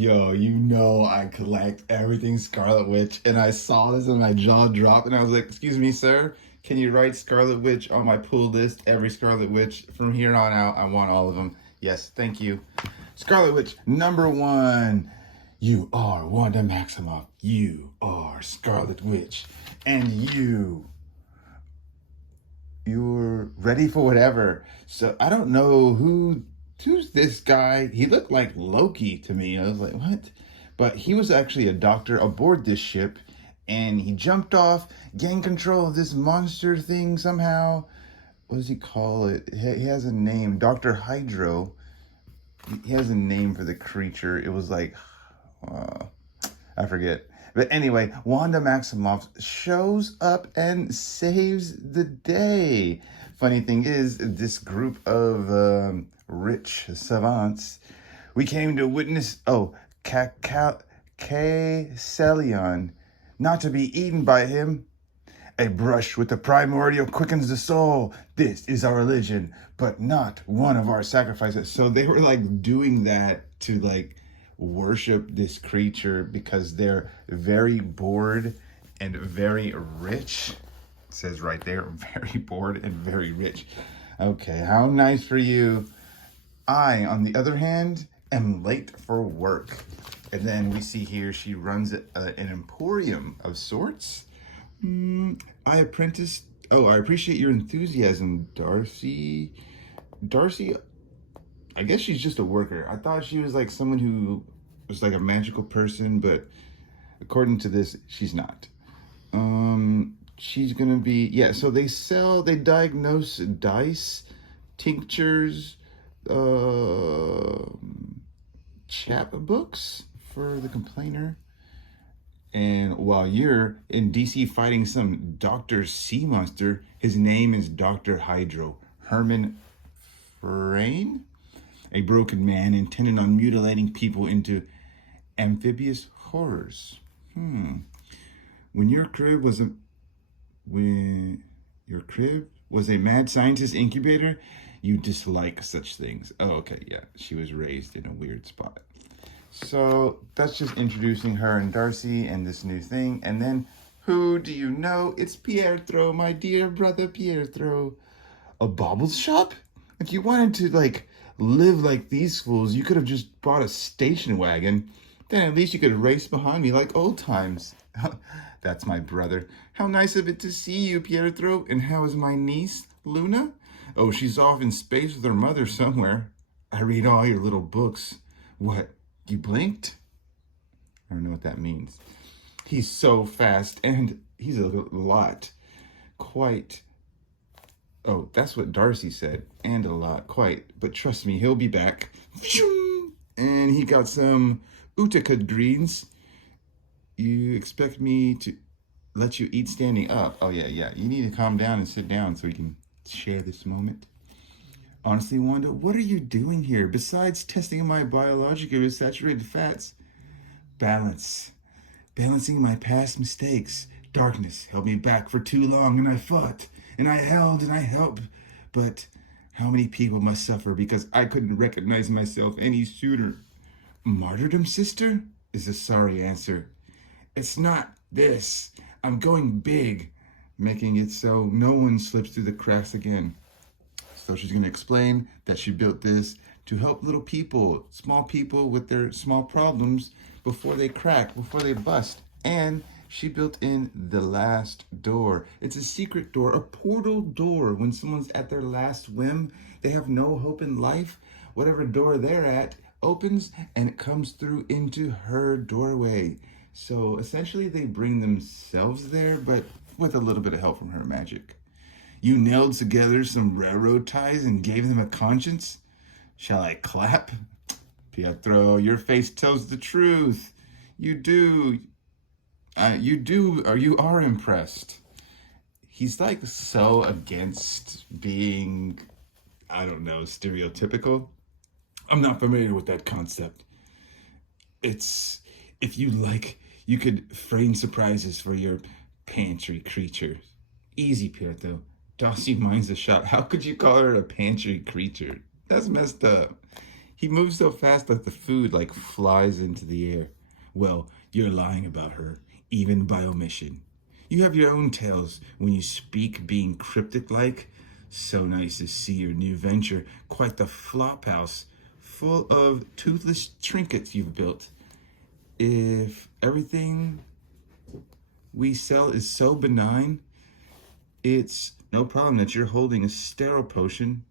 Yo, you know I collect everything Scarlet Witch, and I saw this and my jaw dropped, and I was like, "Excuse me, sir, can you write Scarlet Witch on my pull list? Every Scarlet Witch from here on out, I want all of them." Yes, thank you. Scarlet Witch number one. You are Wanda Maximoff. You are Scarlet Witch, and you're ready for whatever. So I don't know who's this guy. He looked like Loki to me. I was like, what? But he was actually a doctor aboard this ship, and he jumped off, gained control of this monster thing somehow. What does he call it? He has a name, Dr. Hydro. He has a name for the creature. It was like, uh, I forget. But anyway, Wanda Maximoff shows up and saves the day. Funny thing is, this group of rich savants, we came to witness, Caecilion, not to be eaten by him. A brush with the primordial quickens the soul. This is our religion, but not one of our sacrifices. So they were like doing that to like worship this creature because they're very bored and very rich. It says right there, very bored and very rich. Okay, how nice for you. I, on the other hand, am late for work. And then we see here she runs an emporium of sorts. I apprenticed. Oh, I appreciate your enthusiasm, Darcy. Darcy, I guess she's just a worker. I thought she was like someone who was like a magical person, but according to this, she's not. She's gonna be, yeah, so they diagnose dice, tinctures, chapbooks for the complainer. And while you're in DC fighting some Dr. Sea monster, his name is Dr. Hydro, Herman Frayne, a broken man intended on mutilating people into amphibious horrors. When your crib was a mad scientist incubator, you dislike such things. Oh, okay, yeah. She was raised in a weird spot. So that's just introducing her and Darcy and this new thing. And then, who do you know? It's Pietro, my dear brother Pietro. A bauble shop? If you wanted to, like, live like these fools, you could have just bought a station wagon. Then at least you could race behind me like old times. That's my brother. How nice of it to see you, Pietro. And how is my niece, Luna? Oh, she's off in space with her mother somewhere. I read all your little books. What? You blinked? I don't know what that means. He's so fast, and he's a lot. Quite. Oh, that's what Darcy said. And a lot. Quite. But trust me, he'll be back. And he got some Utica greens. You expect me to let you eat standing up? Oh, yeah. You need to calm down and sit down so we can share this moment. Honestly, Wanda, what are you doing here? Besides testing my biologically saturated fats, balancing my past mistakes. Darkness held me back for too long, and I fought, and I held, and I helped. But how many people must suffer because I couldn't recognize myself any sooner? Martyrdom, sister, is a sorry answer. It's not this. I'm going big, making it so no one slips through the cracks again. So she's going to explain that she built this to help little people, small people with their small problems before they crack, before they bust. And she built in the last door. It's a secret door, a portal door. When someone's at their last whim, they have no hope in life. Whatever door they're at opens and it comes through into her doorway. So essentially they bring themselves there, but with a little bit of help from her magic. You nailed together some railroad ties and gave them a conscience? Shall I clap? Pietro, your face tells the truth. You do, or you are impressed. He's like so against being, I don't know, stereotypical. I'm not familiar with that concept. It's, if you like, you could frame surprises for your pantry creature. Easy, Pietro. Darcy minds the shop. How could you call her a pantry creature? That's messed up. He moves so fast that the food like flies into the air. Well, you're lying about her, even by omission. You have your own tales when you speak, being cryptic like. So nice to see your new venture, quite the flop house, full of toothless trinkets you've built. If everything we sell is so benign, it's no problem that you're holding a sterile potion.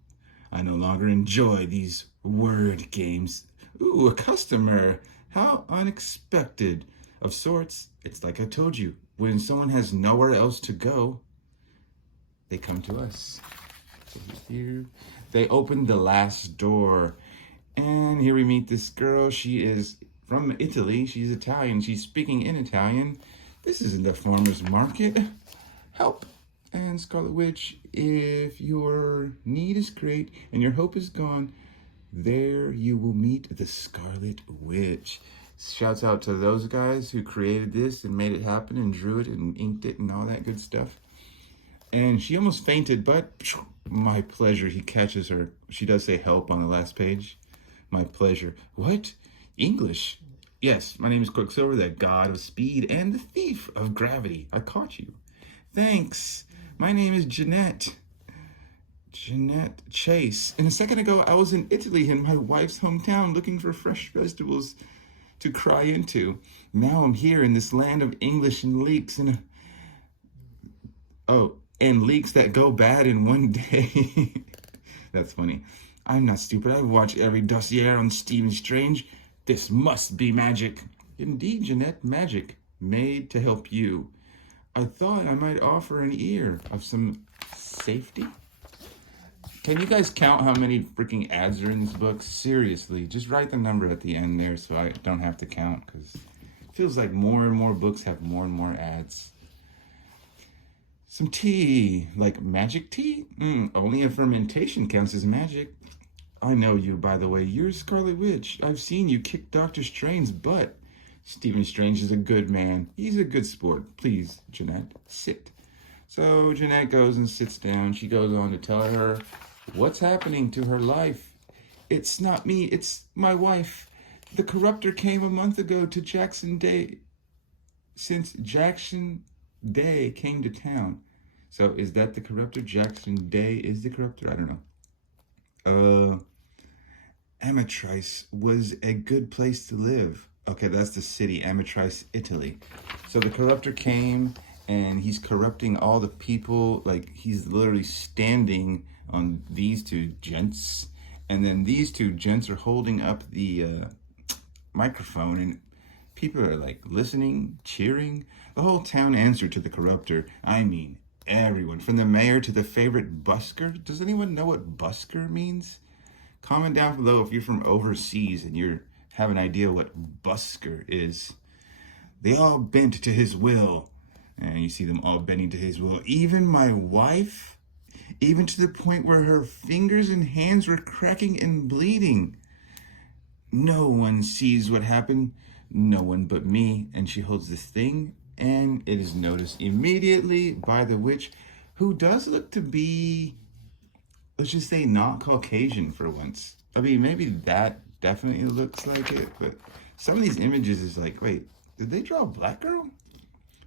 I no longer enjoy these word games. Ooh, a customer. How unexpected. Of sorts, it's like I told you. When someone has nowhere else to go, they come to us. So here, they open the last door. And here we meet this girl. She is from Italy. She's Italian. She's speaking in Italian. This isn't the farmer's market. Help. And Scarlet Witch, if your need is great and your hope is gone, there you will meet the Scarlet Witch. Shouts out to those guys who created this and made it happen and drew it and inked it and all that good stuff. And she almost fainted, but my pleasure. He catches her. She does say help on the last page. My pleasure. What? English? Yes, my name is Quicksilver, the god of speed and the thief of gravity. I caught you. Thanks. My name is Jeanette. Jeanette Chase. And a second ago, I was in Italy in my wife's hometown looking for fresh vegetables to cry into. Now I'm here in this land of English and leaks and leaks that go bad in one day. That's funny. I'm not stupid. I've watched every dossier on Stephen Strange. This must be magic. Indeed, Jeanette, magic. Made to help you. I thought I might offer an ear of some safety. Can you guys count how many freaking ads are in this book? Seriously, just write the number at the end there so I don't have to count, because it feels like more and more books have more and more ads. Some tea, like magic tea? Only a fermentation counts as magic. I know you, by the way. You're Scarlet Witch. I've seen you kick Dr. Strange's butt. Stephen Strange is a good man. He's a good sport. Please, Jeanette, sit. So Jeanette goes and sits down. She goes on to tell her what's happening to her life. It's not me, it's my wife. The corruptor came a month ago to Jackson Day. Since Jackson Day came to town. So is that the corruptor? Jackson Day is the corruptor? I don't know. Amatrice was a good place to live. Okay, that's the city, Amatrice, Italy. So the corruptor came and he's corrupting all the people. Like, he's literally standing on these two gents. And then these two gents are holding up the microphone, and people are like listening, cheering. The whole town answered to the corruptor. I mean, everyone, from the mayor to the favorite busker. Does anyone know what busker means? Comment down below if you're from overseas and you have an idea what busker is. They all bent to his will. And you see them all bending to his will. Even my wife, even to the point where her fingers and hands were cracking and bleeding. No one sees what happened. No one but me. And she holds this thing, and it is noticed immediately by the witch, who does look to be, let's just say, not Caucasian for once. I mean, maybe that definitely looks like it, but some of these images is like, wait, did they draw a black girl?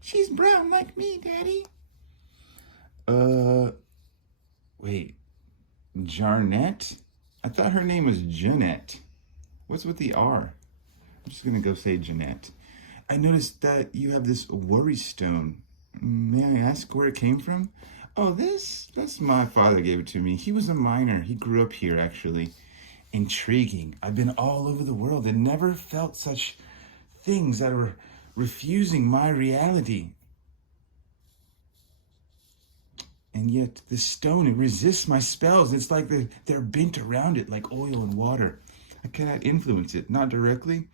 She's brown like me, Daddy. Wait, Jarnette? I thought her name was Jeanette. What's with the R? I'm just gonna go say Jeanette. I noticed that you have this worry stone. May I ask where it came from? Oh, that's my father gave it to me. He was a miner. He grew up here, actually. Intriguing. I've been all over the world and never felt such things that were refusing my reality. And yet the stone, it resists my spells. It's like they're bent around it like oil and water. I cannot influence it, not directly.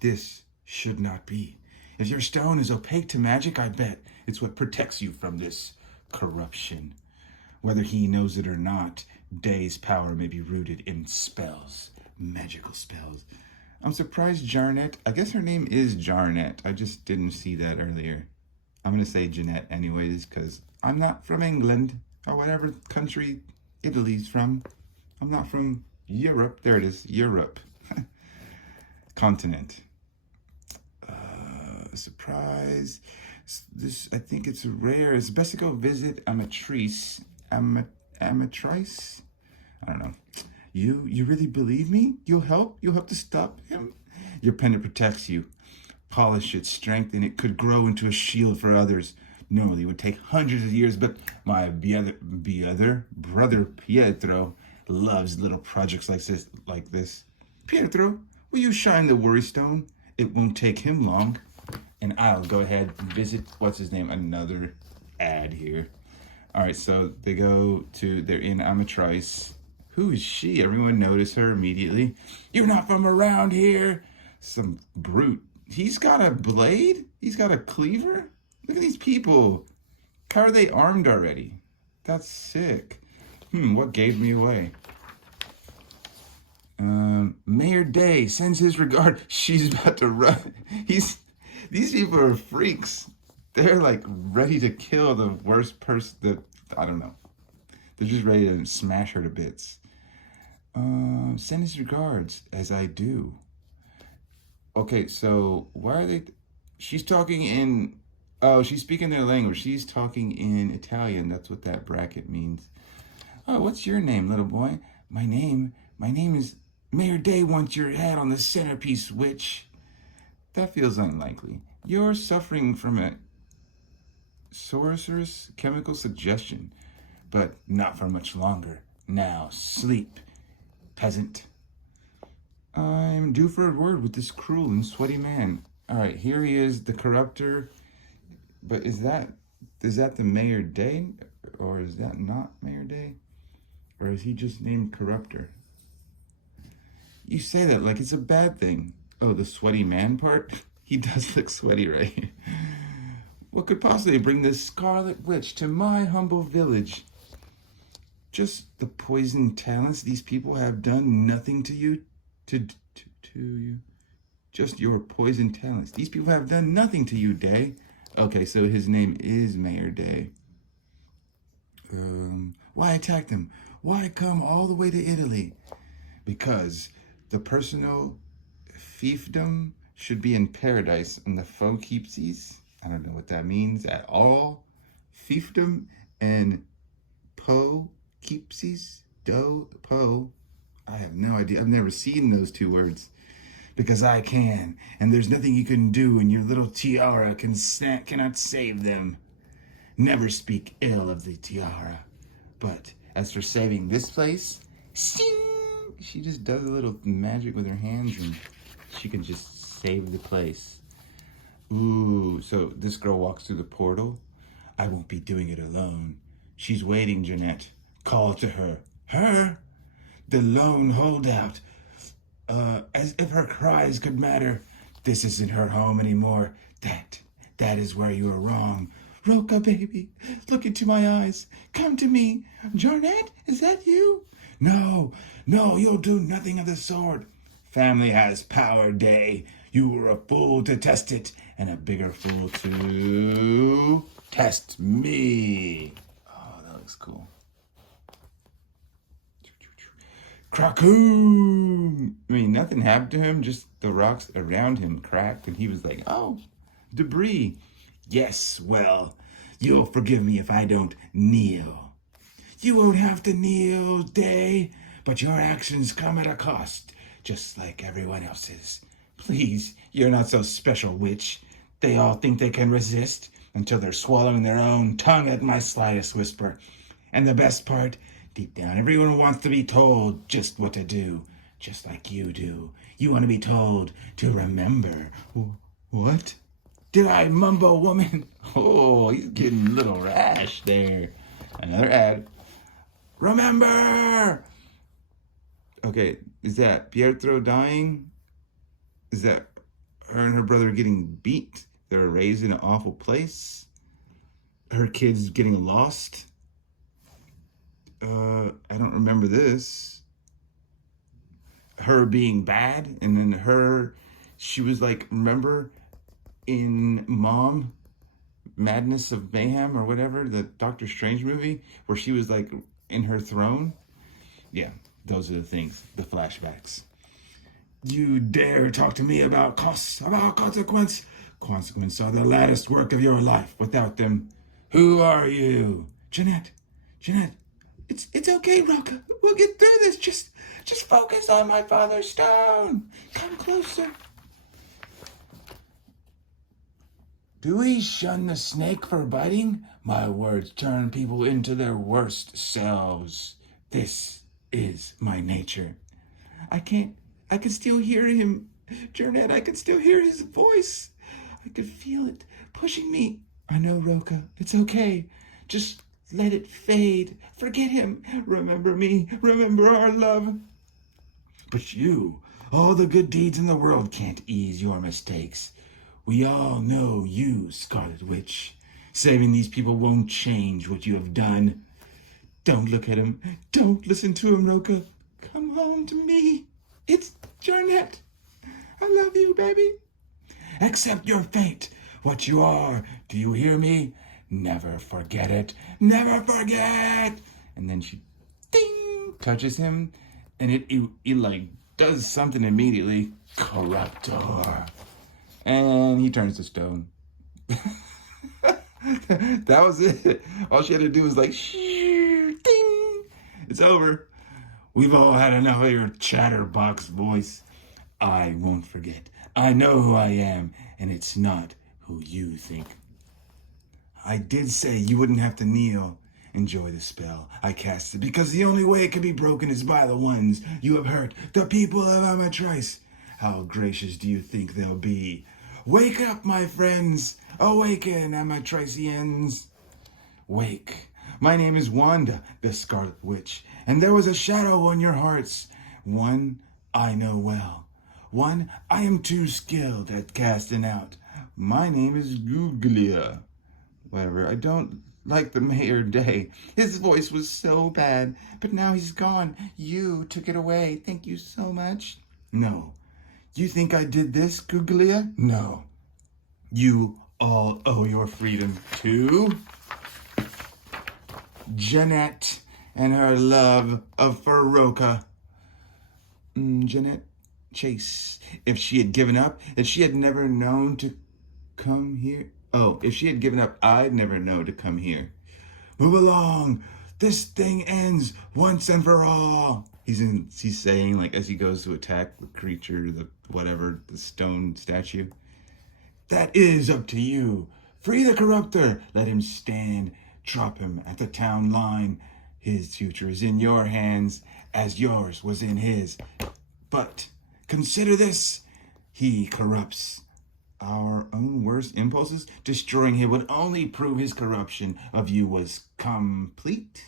This should not be. If your stone is opaque to magic, I bet it's what protects you from this corruption. Whether he knows it or not, Day's power may be rooted in spells, magical spells. I'm surprised Jarnette, I guess her name is Jarnette. I just didn't see that earlier. I'm going to say Jeanette anyways, because I'm not from England or whatever country Italy's from. I'm not from Europe. There it is. Europe. Continent. Surprise. This, I think it's rare. It's best to go visit Amatrice. Amatrice? I don't know. You really believe me? You'll help? You'll help to stop him? Your pendant protects you. Polish its strength and it could grow into a shield for others. Normally it would take hundreds of years, but my brother Pietro loves little projects like this. Pietro, will you shine the worry stone? It won't take him long. And I'll go ahead and visit, what's his name? Another ad here. All right, so they're in Amatrice. Who is she? Everyone noticed her immediately. You're not from around here. Some brute. He's got a blade? He's got a cleaver? Look at these people. How are they armed already? That's sick. What gave me away? Mayor Day sends his regard. She's about to run. These people are freaks. They're like ready to kill the worst person I don't know. They're just ready to smash her to bits. Send his regards, as I do. Okay, so why are they... She's talking in... Oh, she's speaking their language. She's talking in Italian. That's what that bracket means. Oh, what's your name, little boy? My name is... Mayor Day wants your head on the centerpiece, witch. That feels unlikely. You're suffering from a sorcerous chemical suggestion, but not for much longer. Now, sleep, peasant. I'm due for a word with this cruel and sweaty man. All right, here he is, the corruptor. But is that the Mayor Day? Or is that not Mayor Day? Or is he just named corruptor? You say that like it's a bad thing. Oh, the sweaty man part? He does look sweaty, right? What could possibly bring this Scarlet Witch to my humble village? Just the poison talents these people have done nothing to you, to you. Just your poison talents. These people have done nothing to you, Day. Okay, so his name is Mayor Day. Why attack them? Why come all the way to Italy? Because the personal fiefdom should be in paradise and the foe keepsies. I don't know what that means at all. Fiefdom and po keepsies. Po. I have no idea. I've never seen those two words. Because I can. And there's nothing you can do, and your little tiara cannot save them. Never speak ill of the tiara. But as for saving this place, sing! She just does a little magic with her hands and she can just save the place. Ooh, so this girl walks through the portal. I won't be doing it alone. She's waiting, Jeanette. Call to her. Her? The lone holdout. As if her cries could matter. This isn't her home anymore. That is where you are wrong. Roca, baby, look into my eyes. Come to me. Jeanette, is that you? No, you'll do nothing of the sort. Family has power, Day. You were a fool to test it, and a bigger fool to test me. Oh, that looks cool. Crackoon! I mean, nothing happened to him, just the rocks around him cracked, and he was like, oh, debris. Yes, well, you'll forgive me if I don't kneel. You won't have to kneel, Day, but your actions come at a cost, just like everyone else's. Please, you're not so special, witch. They all think they can resist until they're swallowing their own tongue at my slightest whisper. And the best part, deep down, everyone wants to be told just what to do, just like you do. You want to be told to remember. What? Did I mumble, woman? Oh, he's getting a little rash there. Another ad. Remember! Okay, is that Pietro dying? Is that her and her brother getting beat? They were raised in an awful place? Her kids getting lost? I don't remember this. Her being bad, and then she was like, remember in Mom, Madness of Mayhem or whatever, the Doctor Strange movie, where she was like in her throne? Yeah, Those are the things, the flashbacks. You dare talk to me about costs, about consequence? Consequence are the latest work of your life. Without them, who are you? Jeanette, it's okay, Roca. We'll get through this. Just focus on my father's stone. Come closer. Do we shun the snake for biting? My words turn people into their worst selves. This is my nature. I can still hear him. Jeanette, I can still hear his voice. I could feel it pushing me. I know, Roca. It's okay. Just let it fade. Forget him. Remember me. Remember our love. But you, all the good deeds in the world can't ease your mistakes. We all know you, Scarlet Witch. Saving these people won't change what you have done. Don't look at him. Don't listen to him, Roca. Come home to me. It's Jeanette. I love you, baby. Accept your fate. What you are. Do you hear me? Never forget it. Never forget. And then she, ding, touches him, and it like does something immediately. Corruptor. And he turns to stone. That was it. All she had to do was like, ding. It's over. We've all had enough of your chatterbox voice. I won't forget. I know who I am, and it's not who you think. I did say you wouldn't have to kneel. Enjoy the spell. I cast it because the only way it can be broken is by the ones you have hurt, the people of Amatrice. How gracious do you think they'll be? Wake up, my friends. Awaken, Amatricians. Wake. My name is Wanda, the Scarlet Witch, and there was a shadow on your hearts. One I know well. One I am too skilled at casting out. My name is Googlia. Whatever, I don't like the Mayor Day. His voice was so bad, but now he's gone. You took it away. Thank you so much. No. You think I did this, Googlia? No. You all owe your freedom to Jeanette and her love of Roca. Jeanette Chase. If she had given up, if she had never known to come here. Oh, if she had given up, I'd never know to come here. Move along. This thing ends once and for all. He's saying, like, as he goes to attack the creature, the stone statue. That is up to you. Free the corruptor. Let him stand. Drop him at the town line. His future is in your hands, as yours was in his. But consider this. He corrupts our own worst impulses. Destroying him would only prove his corruption of you was complete.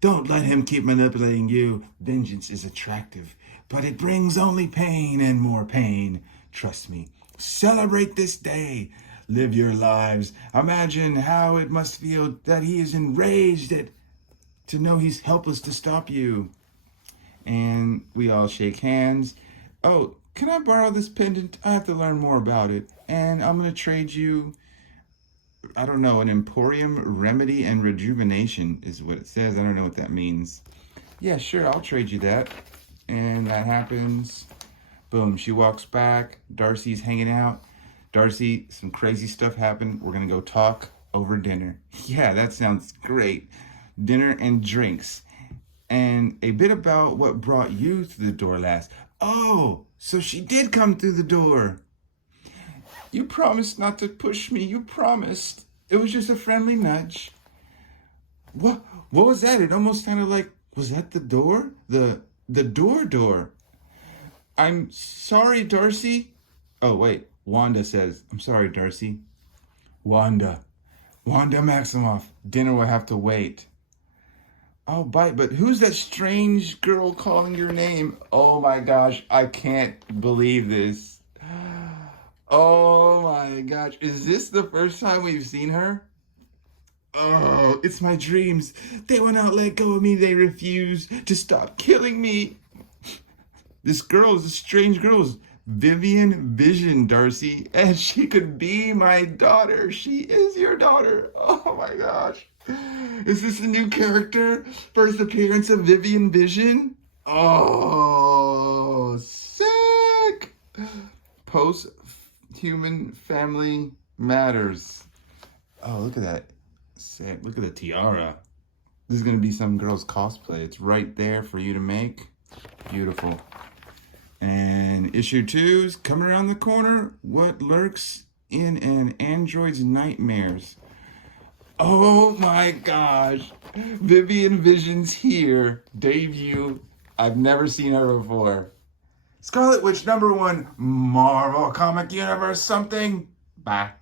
Don't let him keep manipulating you. Vengeance is attractive, but it brings only pain and more pain. Trust me. Celebrate this day. Live your lives. Imagine how it must feel that he is enraged to know he's helpless to stop you. And we all shake hands. Oh, can I borrow this pendant? I have to learn more about it. And I'm going to trade you, I don't know, an Emporium Remedy and Rejuvenation is what it says. I don't know what that means. Yeah, sure, I'll trade you that. And that happens. Boom, she walks back. Darcy's hanging out. Darcy, some crazy stuff happened. We're going to go talk over dinner. Yeah, that sounds great. Dinner and drinks. And a bit about what brought you through the door last. Oh, so she did come through the door. You promised not to push me. You promised. It was just a friendly nudge. What was that? It almost sounded like, was that the door? The door. I'm sorry, Darcy. Oh, wait. Wanda says, I'm sorry, Darcy. Wanda Maximoff. Dinner will have to wait. Oh, but who's that strange girl calling your name? Oh my gosh, I can't believe this. Oh my gosh, is this the first time we've seen her? Oh, it's my dreams. They will not let go of me. They refuse to stop killing me. This girl is a strange girl. Vivian Vision, Darcy, and she could be my daughter. She is your daughter. Oh my gosh. Is this a new character? First appearance of Vivian Vision? Oh, sick! Post-human family matters. Oh, look at that. Sick. Look at the tiara. This is going to be some girl's cosplay. It's right there for you to make. Beautiful. And issue 2's coming around the corner. What lurks in an android's nightmares? Oh my gosh. Vivian Vision's here. Debut. I've never seen her before. Scarlet Witch #1 Marvel Comic Universe something. Bye.